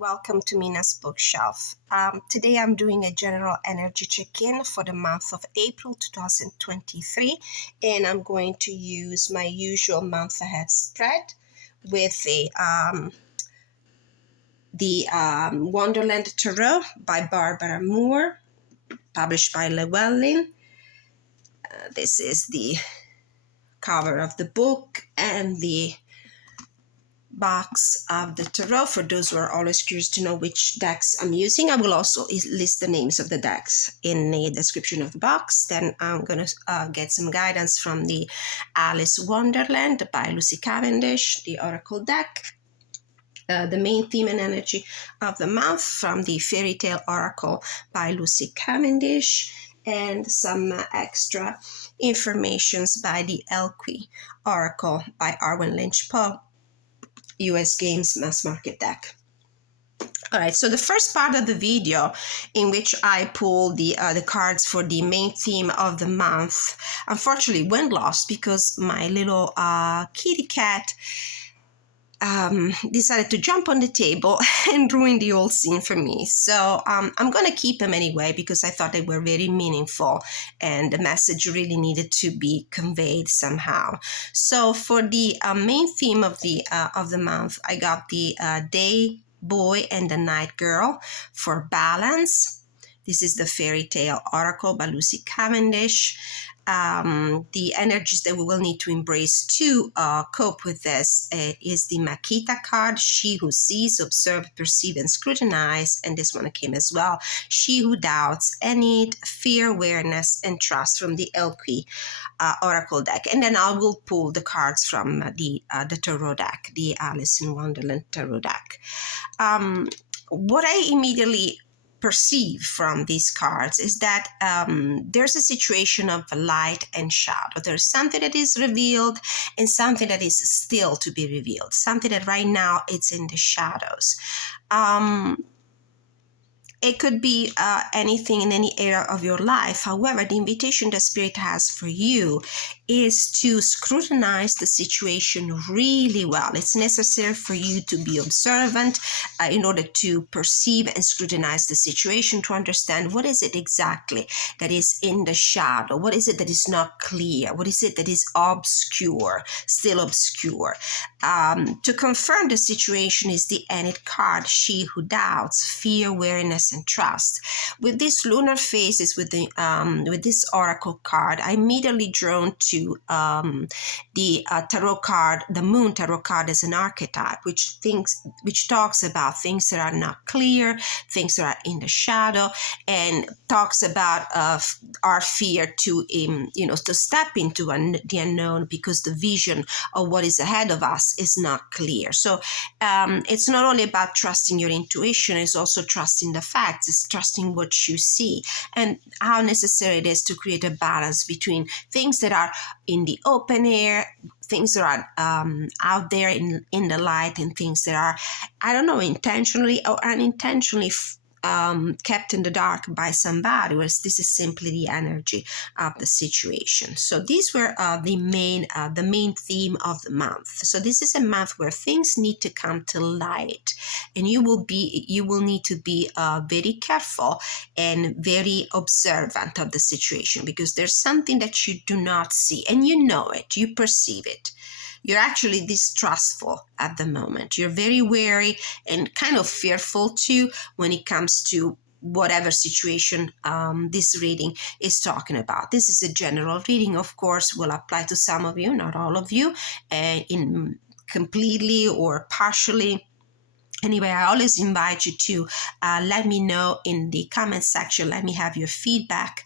Welcome to Mina's bookshelf. Today I'm doing a general energy check-in for the month of April 2023, and I'm going to use my usual month ahead spread with the Wonderland Tarot by Barbara Moore, published by Llewellyn. This is the cover of the book and the box of the tarot for those who are always curious to know which decks I'm using. I will also list the names of the decks in the description of the box. Then I'm going to get some guidance from the Alice Wonderland by Lucy Cavendish, the Oracle deck. The main theme and energy of the month from the Faerytale Oracle by Lucy Cavendish, and some extra informations by the Elle Qui Oracle by Arwen Lynch Poe, US Games Mass Market deck. All right, so the first part of the video in which I pulled the cards for the main theme of the month, unfortunately went lost because my little kitty cat decided to jump on the table and ruin the whole scene for me. So I'm going to keep them anyway because I thought they were very meaningful and the message really needed to be conveyed somehow. So for the main theme of the month, I got the Day Boy and the Night Girl for balance. This is the Faerytale Oracle by Lucy Cavendish. The energies that we will need to embrace to cope with this is the Makita card, She Who Sees, Observe, Perceive, and Scrutinize. And this one came as well. She Who Doubts, Enid, Fear, Awareness, and Trust from the Elle Qui Oracle deck. And then I will pull the cards from the Tarot deck, the Alice in Wonderland Tarot deck. What I immediately perceive from these cards is that there's a situation of light and shadow. There's something that is revealed and something that is still to be revealed. Something that right now it's in the shadows. It could be anything in any area of your life. However, the invitation that Spirit has for you is to scrutinize the situation really well. It's necessary for you to be observant in order to perceive and scrutinize the situation, to understand what is it exactly that is in the shadow. What is it that is not clear? What is it that is obscure, still obscure? To confirm the situation is the Enid card, She Who Doubts, Fear, Awareness, and Trust. With these lunar phases, with this oracle card, I immediately drawn to the tarot card, the Moon tarot card, as an archetype, which talks about things that are not clear, things that are in the shadow, and talks about our fear to to step into the unknown because the vision of what is ahead of us is not clear. So it's not only about trusting your intuition, it's also trusting the facts, it's trusting what you see, and how necessary it is to create a balance between things that are in the open air, things that are out there in the light, and things that are, I don't know, intentionally or unintentionally kept in the dark by somebody, whereas this is simply the energy of the situation. So these were the main theme of the month. So this is a month where things need to come to light, and you will need to be very careful and very observant of the situation, because there's something that you do not see, and you know it, you perceive it. You're actually distrustful at the moment. You're very wary and kind of fearful too when it comes to whatever situation this reading is talking about. This is a general reading, of course, will apply to some of you, not all of you, in completely or partially. Anyway, I always invite you to let me know in the comment section. Let me have your feedback.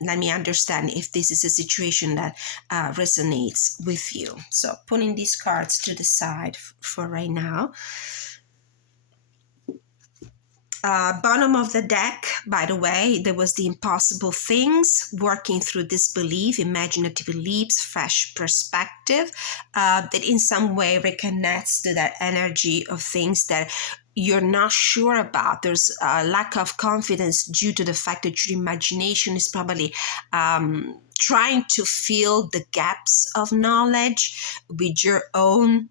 Let me understand if this is a situation that resonates with you. So putting these cards to the side for right now. Bottom of the deck, by the way, there was the impossible things, working through disbelief, imaginative leaps, fresh perspective, that in some way reconnects to that energy of things that you're not sure about. There's a lack of confidence due to the fact that your imagination is probably trying to fill the gaps of knowledge with your own,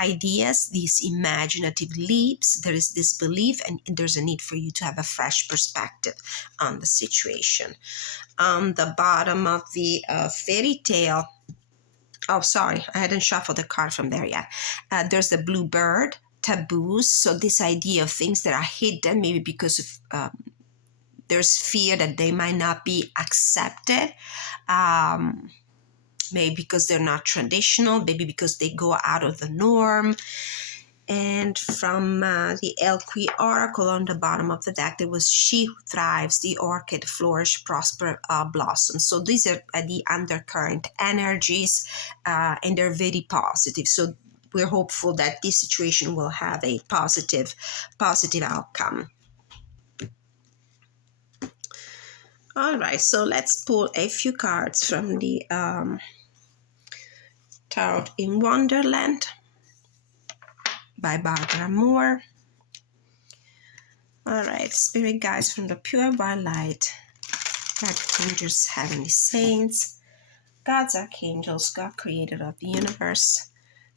ideas, these imaginative leaps. There is this belief, and there's a need for you to have a fresh perspective on the situation. On the bottom of the fairy tale, oh, sorry, I hadn't shuffled the card from there yet. There's the blue bird, taboos. So this idea of things that are hidden, maybe because of there's fear that they might not be accepted, maybe because they're not traditional, maybe because they go out of the norm. And from the Elle Qui Oracle on the bottom of the deck, there was she who thrives, the orchid, flourish, prosper, blossom. So these are the undercurrent energies, and they're very positive. So we're hopeful that this situation will have a positive outcome. All right, so let's pull a few cards from the Tarot In Wonderland by Barbara Moore. All right, spirit guides from the pure white light, archangels, heavenly saints, God's archangels, God creator of the universe,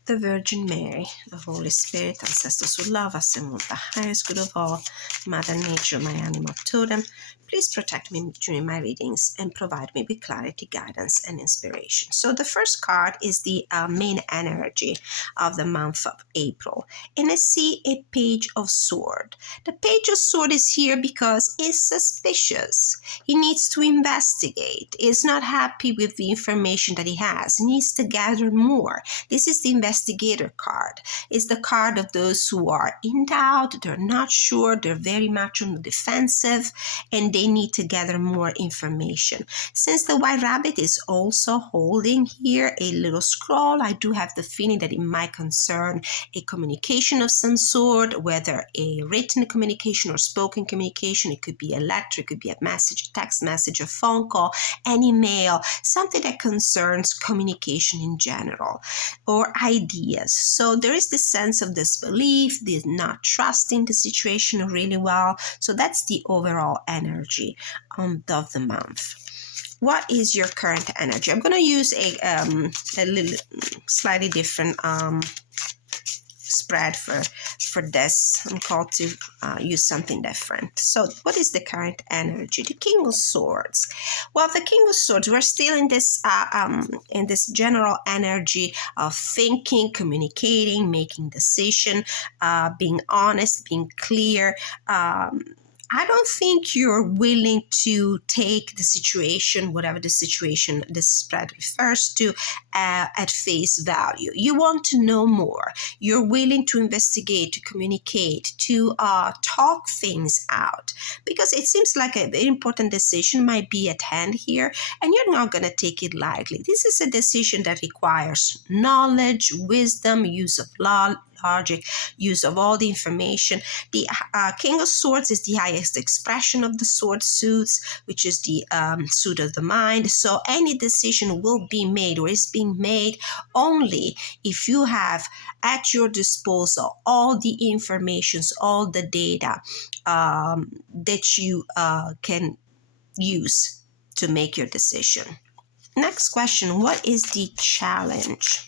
the Virgin Mary, the Holy Spirit, ancestors who love us and want the highest good of all, Mother Nature, my animal totem, please protect me during my readings and provide me with clarity, guidance, and inspiration. So the first card is the main energy of the month of April. And I see a Page of Sword. The Page of Sword is here because he's suspicious. He needs to investigate. He's not happy with the information that he has. He needs to gather more. This is the investigator card. It's the card of those who are in doubt, they're not sure, they're very much on the defensive, and they need to gather more information. Since the White Rabbit is also holding here a little scroll, I do have the feeling that it might concern a communication of some sort, whether a written communication or spoken communication. It could be a letter, it could be a message, a text message, a phone call, an email, something that concerns communication in general, or ideas. So there is this sense of disbelief, this not trusting the situation really well. So that's the overall energy of the month. What is your current energy? I'm going to use a little slightly different spread for this. I'm called to use something different. So what is the current energy? The King of Swords. Well, the King of Swords, we're still in this general energy of thinking, communicating, making decision, being honest, being clear. I don't think you're willing to take the situation, whatever the situation this spread refers to, at face value. You want to know more. You're willing to investigate, to communicate, to talk things out, because it seems like a very important decision might be at hand here, and you're not going to take it lightly. This is a decision that requires knowledge, wisdom, use of logic, use of all the information. The King of Swords is the highest expression of the sword suits, which is the suit of the mind. So any decision will be made, or is being made, only if you have at your disposal all the informations, all the data that you can use to make your decision. Next question, what is the challenge?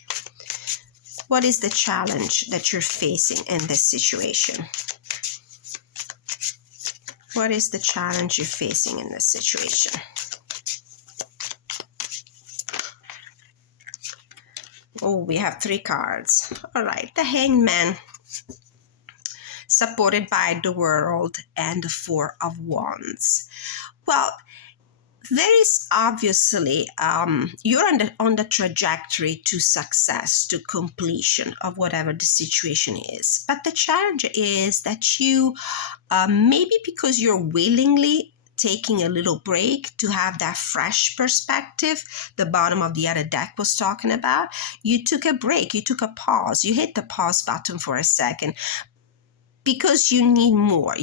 What is the challenge that you're facing in this situation? What is the challenge you're facing in this situation? Oh, we have 3 cards. All right, the Hanged Man, supported by the World, and the 4 of Wands. Well, there is obviously, you're on the trajectory to success, to completion of whatever the situation is. But the challenge is that you, maybe because you're willingly taking a little break to have that fresh perspective, the bottom of the other deck was talking about, you took a break, you took a pause, you hit the pause button for a second. Because you need more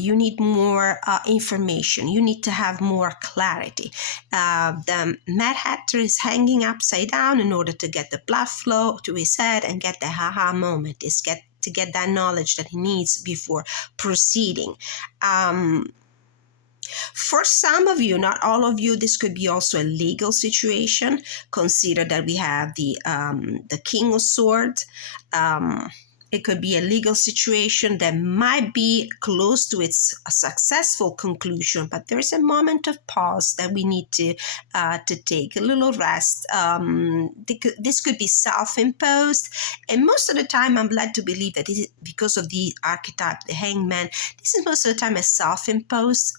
information. You need to have more clarity. The Mad Hatter is hanging upside down in order to get the blood flow to his head and get the haha moment, to get that knowledge that he needs before proceeding. For some of you, not all of you, this could be also a legal situation. Consider that we have the King of Swords. It could be a legal situation that might be close to its successful conclusion, but there is a moment of pause that we need to take a little rest. This could be self-imposed, and most of the time I'm led to believe that this is because of the archetype, the Hangman. This is most of the time a self-imposed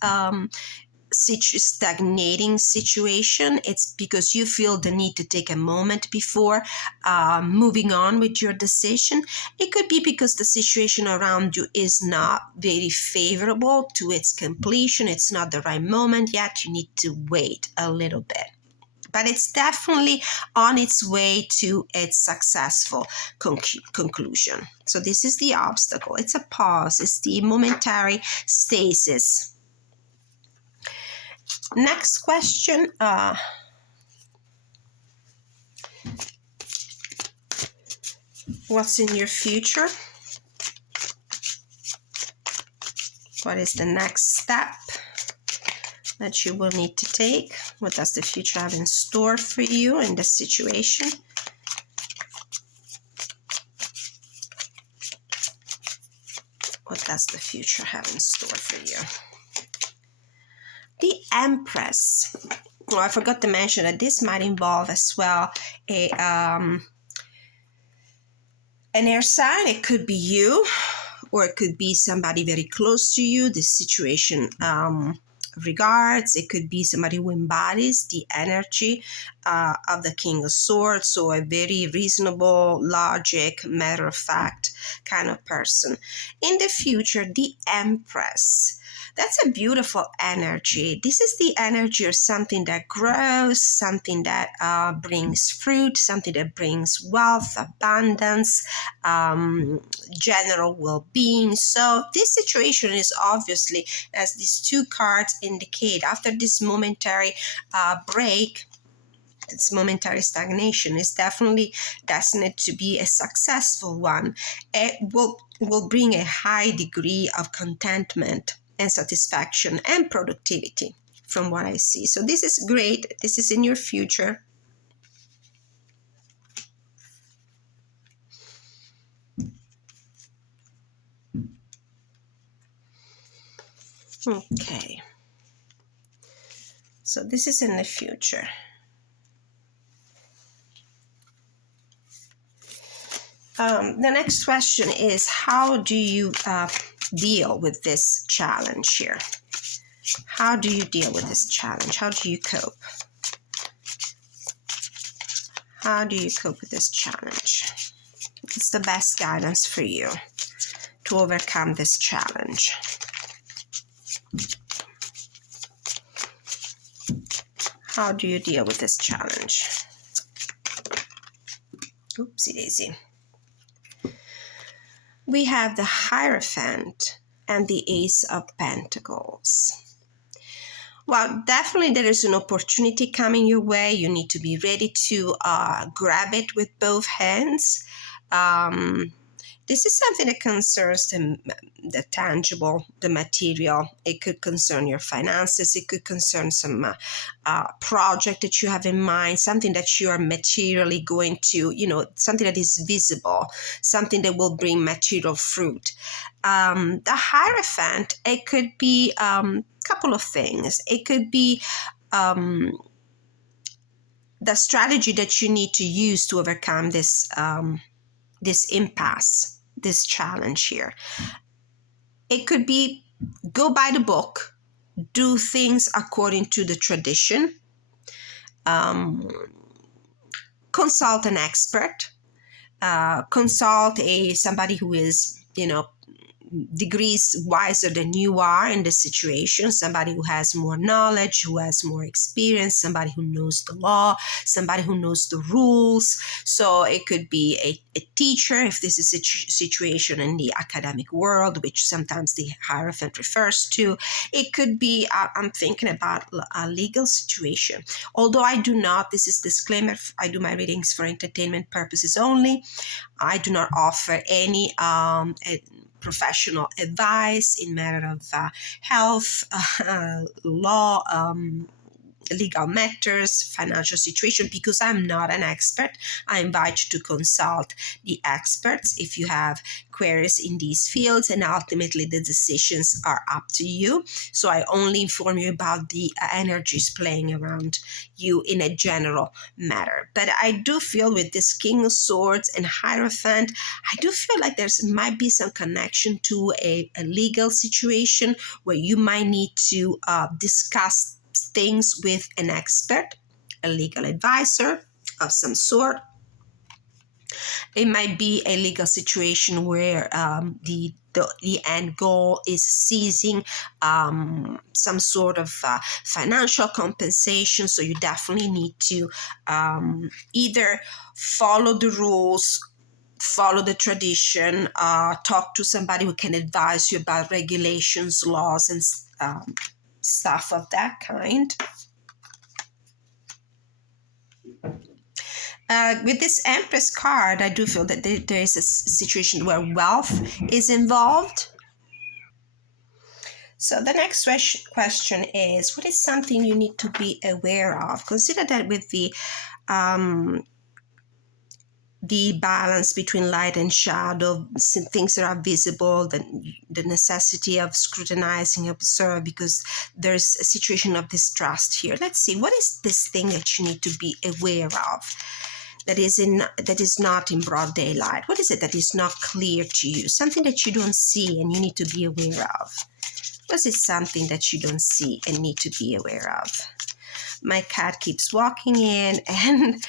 stagnating situation. It's because you feel the need to take a moment before moving on with your decision. It could be because the situation around you is not very favorable to its completion. It's not the right moment yet. You need to wait a little bit. But it's definitely on its way to its successful conclusion. So this is the obstacle. It's a pause. It's the momentary stasis. Next question. What's in your future? What is the next step that you will need to take? What does the future have in store for you in this situation? What does the future have in store for you? The Empress. Oh, I forgot to mention that this might involve as well an air sign. It could be you, or it could be somebody very close to you. This situation regards. It could be somebody who embodies the energy of the King of Swords, so a very reasonable, logic, matter-of-fact kind of person. In the future, the Empress. That's a beautiful energy. This is the energy of something that grows, something that brings fruit, something that brings wealth, abundance, general well-being. So this situation is obviously, as these two cards indicate, after this momentary break, this momentary stagnation is definitely destined to be a successful one. It will bring a high degree of contentment and satisfaction and productivity from what I see. So this is great. This is in your future. Okay. So this is in the future. The next question is, how do you deal with this challenge here? How do you deal with this challenge? How do you cope? How do you cope with this challenge? It's the best guidance for you to overcome this challenge. How do you deal with this challenge? Oopsie daisy. We have the Hierophant and the Ace of Pentacles. Well, definitely there is an opportunity coming your way. You need to be ready to grab it with both hands. This is something that concerns the tangible, the material. It could concern your finances. It could concern some project that you have in mind, something that you are materially going to, something that is visible, something that will bring material fruit. The Hierophant, it could be a couple of things. It could be the strategy that you need to use to overcome this impasse, this challenge here. It could be go by the book, do things according to the tradition, consult an expert, consult somebody who is, degrees wiser than you are in the situation, somebody who has more knowledge, who has more experience, somebody who knows the law, somebody who knows the rules. So it could be a teacher, if this is a situation in the academic world, which sometimes the Hierophant refers to. It could be, I'm thinking about a legal situation. Although I do not, this is disclaimer, I do my readings for entertainment purposes only. I do not offer any professional advice in matter of health, law, legal matters, financial situation. Because I'm not an expert, I invite you to consult the experts if you have queries in these fields, and ultimately the decisions are up to you. So I only inform you about the energies playing around you in a general matter. But I do feel with this King of Swords and Hierophant, I do feel like there's might be some connection to a legal situation where you might need to discuss things with an expert, a legal advisor of some sort. It might be a legal situation where the end goal is seizing some sort of financial compensation. So you definitely need to either follow the rules, follow the tradition, talk to somebody who can advise you about regulations, laws, and stuff of that kind. With this Empress card, I do feel that there is a situation where wealth is involved. So the next question is, what is something you need to be aware of? Consider that with the balance between light and shadow, things that are visible, the necessity of scrutinizing, observe, because there's a situation of distrust here. Let's see, what is this thing that you need to be aware of that is not in broad daylight? What is it that is not clear to you? Something that you don't see and you need to be aware of. What is something that you don't see and need to be aware of? My cat keeps walking in and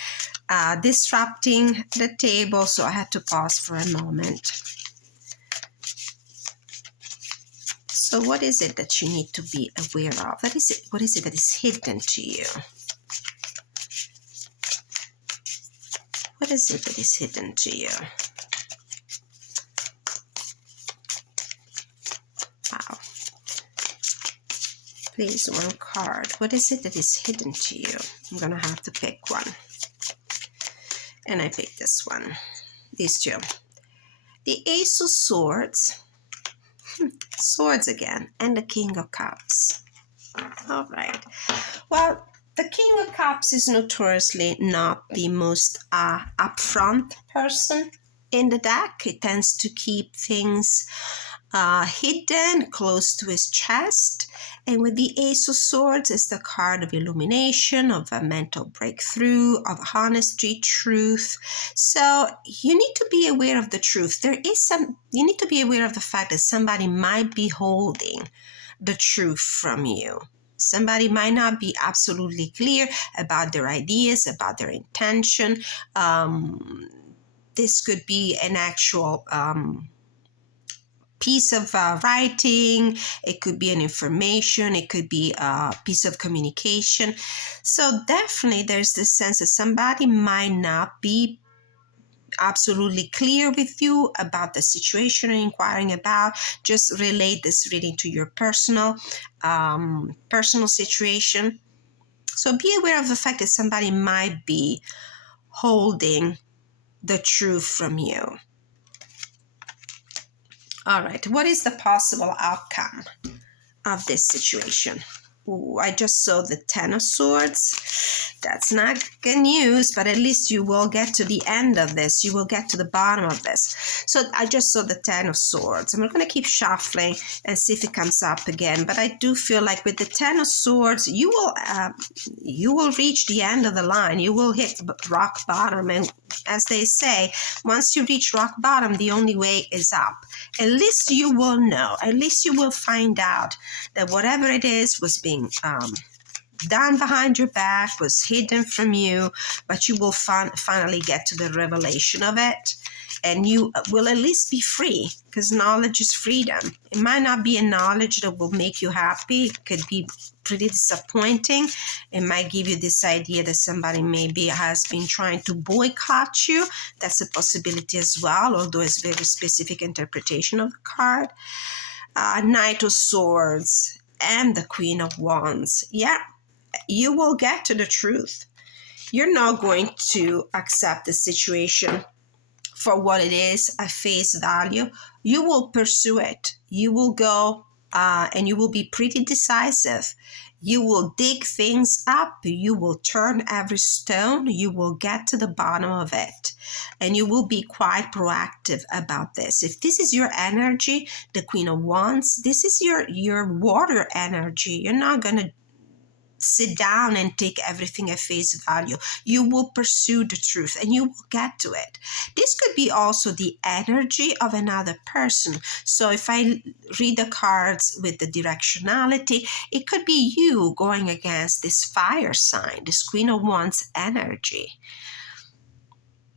disrupting the table, so I had to pause for a moment. So what is it that you need to be aware of? What is it that is hidden to you? What is it that is hidden to you? Wow. Please, one card. What is it that is hidden to you? I'm going to have to pick one. And I picked this one. These two. The Ace of Swords. Swords again. And the King of Cups. All right. Well, the King of Cups is notoriously not the most upfront person in the deck. It tends to keep things hidden, close to his chest. And with the Ace of Swords, it's the card of illumination, of a mental breakthrough, of honesty, truth. So you need to be aware of the truth. You need to be aware of the fact that somebody might be holding the truth from you. Somebody might not be absolutely clear about their ideas, about their intention. This could be an actual piece of writing. It could be an information. It could be a piece of communication. So definitely there's this sense that somebody might not be absolutely clear with you about the situation you're inquiring about. Just relate this reading to your personal situation. So be aware of the fact that somebody might be holding the truth from you. All right, what is the possible outcome of this situation? Ooh, I just saw the Ten of Swords. That's not good news, but at least you will get to the end of this. You will get to the bottom of this. So I just saw the Ten of Swords. And we're going to keep shuffling and see if it comes up again. But I do feel like with the Ten of Swords, you will reach the end of the line. You will hit rock bottom. And as they say, once you reach rock bottom, the only way is up. At least you will know. At least you will find out that whatever it is was being done behind your back, was hidden from you, but you will finally get to the revelation of it, and you will at least be free, because knowledge is freedom. It might not be a knowledge that will make you happy. It could be pretty disappointing. It might give you this idea that somebody maybe has been trying to boycott you. That's a possibility as well, although it's a very specific interpretation of the card. Knight of Swords and the Queen of Wands. Yeah, you will get to the truth. You're not going to accept the situation for what it is at face value. You will pursue it. You will go and you will be pretty decisive. You will dig things up. You will turn every stone. You will get to the bottom of it. And you will be quite proactive about this. If this is your energy, the Queen of Wands, this is your water energy. You're not going to sit down and take everything at face value. You will pursue the truth and you will get to it. This could be also the energy of another person. So if I read the cards with the directionality, it could be you going against this fire sign, this Queen of Wands energy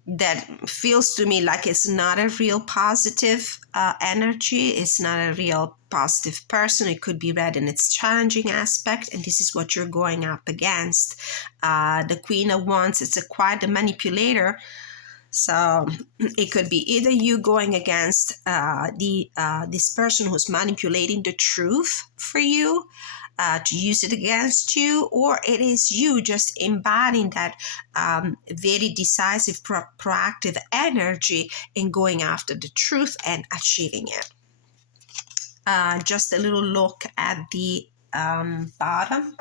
that feels to me like it's not a real positive energy. It's not a real positive person. It could be read in its challenging aspect, and this is what you're going up against. The Queen of Wands, it's quite a manipulator. So it could be either you going against this person who's manipulating the truth for you, to use it against you, or it is you just embodying that very decisive, proactive energy in going after the truth and achieving it. Just a little look at the bottom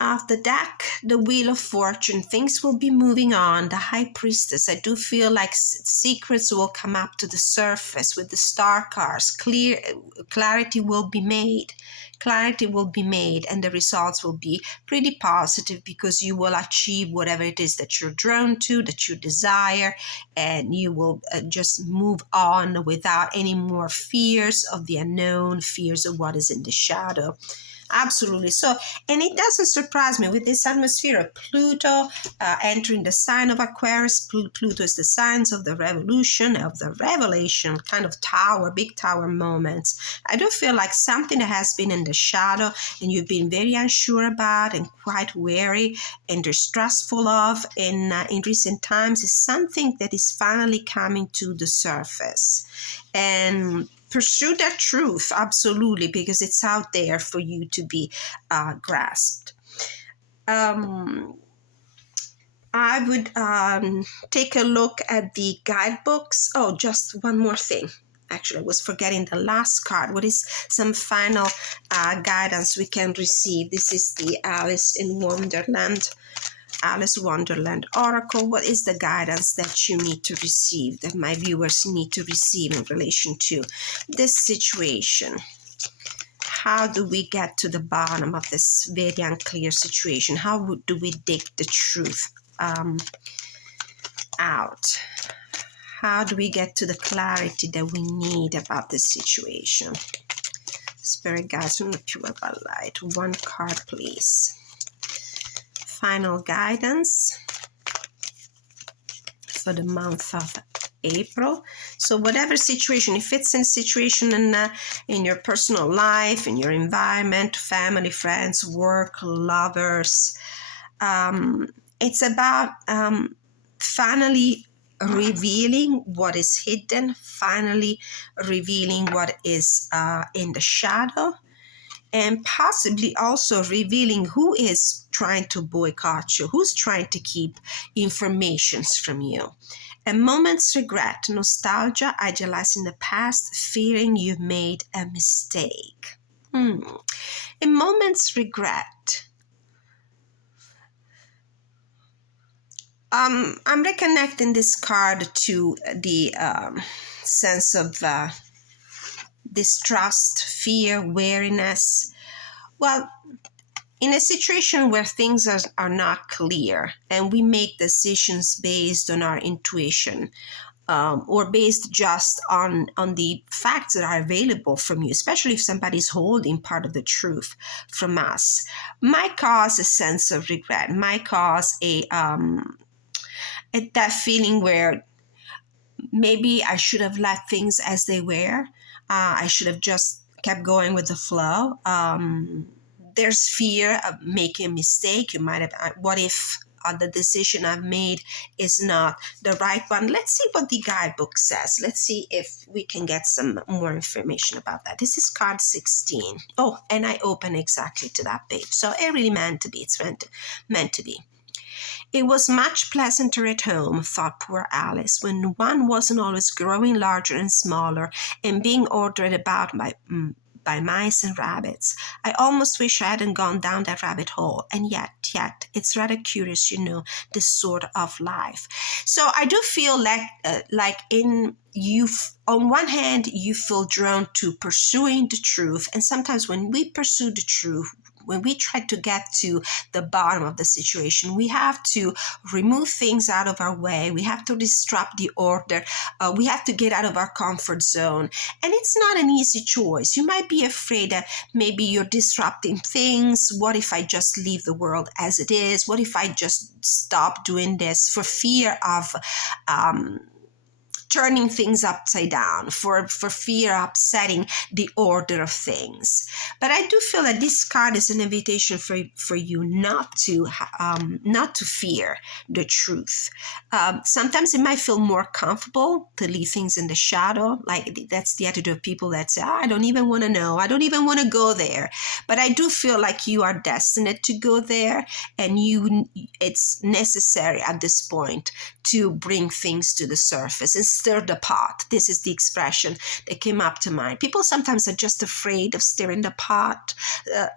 of the deck, the Wheel of Fortune. Things will be moving on. The High Priestess, I do feel like secrets will come up to the surface with the star cards. Clarity will be made. Clarity will be made, and the results will be pretty positive because you will achieve whatever it is that you're drawn to, that you desire, and you will just move on without any more fears of the unknown, fears of what is in the shadow. Absolutely. So, and it doesn't surprise me with this atmosphere of Pluto entering the sign of Aquarius. Pluto is the signs of the revolution, of the revelation, kind of tower, big tower moments. I do feel like something that has been in the shadow and you've been very unsure about and quite wary and distrustful of in recent times is something that is finally coming to the surface. And pursue that truth, absolutely, because it's out there for you to be grasped. I would take a look at the guidebooks. Oh, just one more thing. Actually, I was forgetting the last card. What is some final guidance we can receive? This is the Alice Wonderland Oracle. What is the guidance that you need to receive, that my viewers need to receive in relation to this situation? How do we get to the bottom of this very unclear situation? How do we dig the truth out? How do we get to the clarity that we need about this situation? Spirit guides from the pure light. One card, please. Final guidance for the month of April. So whatever situation, if it's in situation in your personal life, in your environment, family, friends, work, lovers, it's about finally revealing what is hidden, finally revealing what is in the shadow, and possibly also revealing who is trying to boycott you, who's trying to keep informations from you. A moment's regret, nostalgia, idealizing the past, fearing you've made a mistake. A moment's regret. I'm reconnecting this card to the sense of distrust, fear, wariness. Well, in a situation where things are not clear and we make decisions based on our intuition or based just on the facts that are available from you, especially if somebody's holding part of the truth from us, might cause a sense of regret, might cause that feeling where maybe I should have let things as they were. I should have just kept going with the flow. There's fear of making a mistake. You might have, what if the decision I've made is not the right one? Let's see what the guidebook says. Let's see if we can get some more information about that. This is card 16. Oh, and I open exactly to that page. So it really meant to be. It's meant to be. It was much pleasanter at home, thought poor Alice, when one wasn't always growing larger and smaller and being ordered about by mice and rabbits. I almost wish I hadn't gone down that rabbit hole. And yet, it's rather curious, this sort of life. So I do feel like in you, on one hand, you feel drawn to pursuing the truth. And sometimes when we pursue the truth, when we try to get to the bottom of the situation, we have to remove things out of our way. We have to disrupt the order. We have to get out of our comfort zone. And it's not an easy choice. You might be afraid that maybe you're disrupting things. What if I just leave the world as it is? What if I just stop doing this, for fear of turning things upside down, for fear of upsetting the order of things. But I do feel that this card is an invitation for you not to fear the truth. Sometimes it might feel more comfortable to leave things in the shadow. Like that's the attitude of people that say, I don't even want to know. I don't even want to go there. But I do feel like you are destined to go there, and it's necessary at this point to bring things to the surface and stir the pot. This is the expression that came up to mind. People sometimes are just afraid of stirring the pot,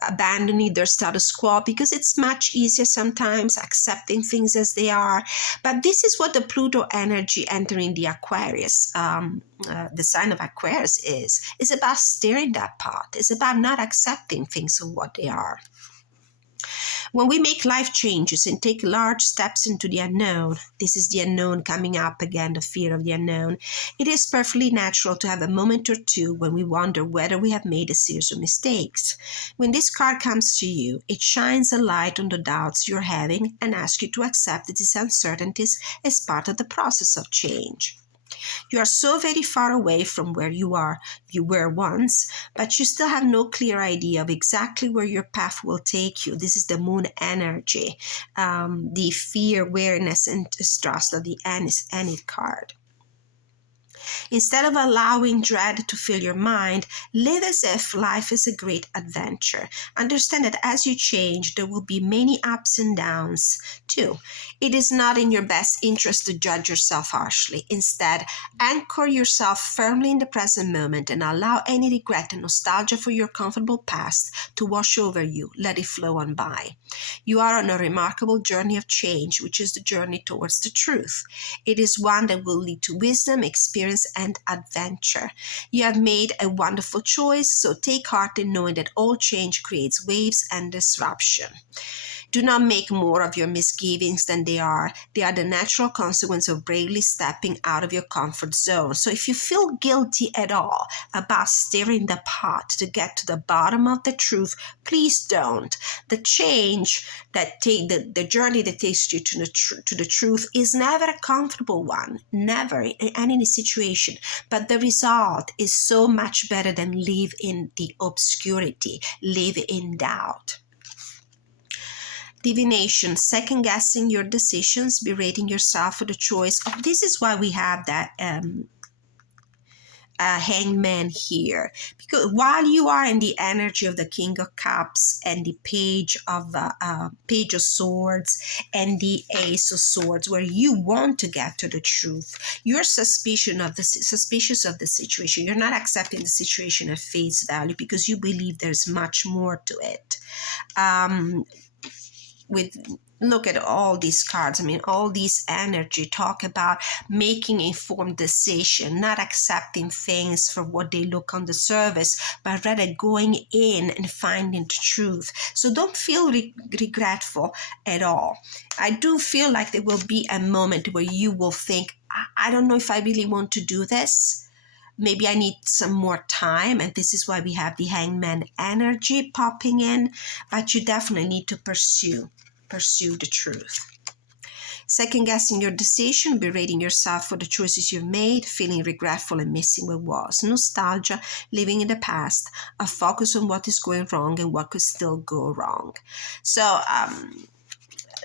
abandoning their status quo, because it's much easier sometimes accepting things as they are. But this is what the Pluto energy entering the Aquarius, the sign of Aquarius is about stirring that pot. It's about not accepting things for what they are. When we make life changes and take large steps into the unknown, this is the unknown coming up again, the fear of the unknown, it is perfectly natural to have a moment or two when we wonder whether we have made a series of mistakes. When this card comes to you, it shines a light on the doubts you're having and asks you to accept these uncertainties as part of the process of change. You are so very far away from where you were once, but you still have no clear idea of exactly where your path will take you. This is the moon energy, the fear, awareness, and distrust of the Enid card. Instead of allowing dread to fill your mind, live as if life is a great adventure. Understand that as you change, there will be many ups and downs too. It is not in your best interest to judge yourself harshly. Instead, anchor yourself firmly in the present moment and allow any regret and nostalgia for your comfortable past to wash over you. Let it flow on by. You are on a remarkable journey of change, which is the journey towards the truth. It is one that will lead to wisdom, experience, and adventure. You have made a wonderful choice, so take heart in knowing that all change creates waves and disruption. Do not make more of your misgivings than they are. They are the natural consequence of bravely stepping out of your comfort zone. So if you feel guilty at all about stirring the pot to get to the bottom of the truth, please don't. The change the journey that takes you to the truth is never a comfortable one, never in any situation. But the result is so much better than live in the obscurity, live in doubt. Divination, second-guessing your decisions, berating yourself for the choice of. This is why we have that hangman here, because while you are in the energy of the King of Cups and the Page of Swords and the Ace of Swords, where you want to get to the truth, you're suspicious of the situation. You're not accepting the situation at face value because you believe there's much more to it. Look at all these cards. I mean, all these energy talk about making informed decision, not accepting things for what they look on the surface, but rather going in and finding the truth. So don't feel regretful at all. I do feel like there will be a moment where you will think, I don't know if I really want to do this. Maybe I need some more time, and this is why we have the hangman energy popping in, but you definitely need to pursue the truth. Second-guessing your decision, berating yourself for the choices you've made, feeling regretful and missing what was. Nostalgia, living in the past, a focus on what is going wrong and what could still go wrong. So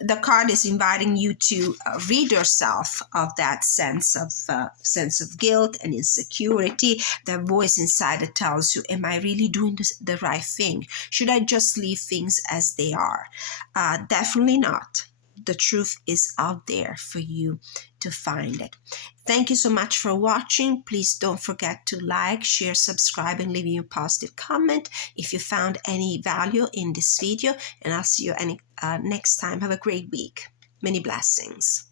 the card is inviting you to rid yourself of that sense of guilt and insecurity, that voice inside that tells you, am I really doing the right thing? Should I just leave things as they are? Definitely not. the truth is out there for you to find it. Thank you so much for watching. Please don't forget to like, share, subscribe, and leave me a positive comment if you found any value in this video. And I'll see you next time. Have a great week. Many blessings.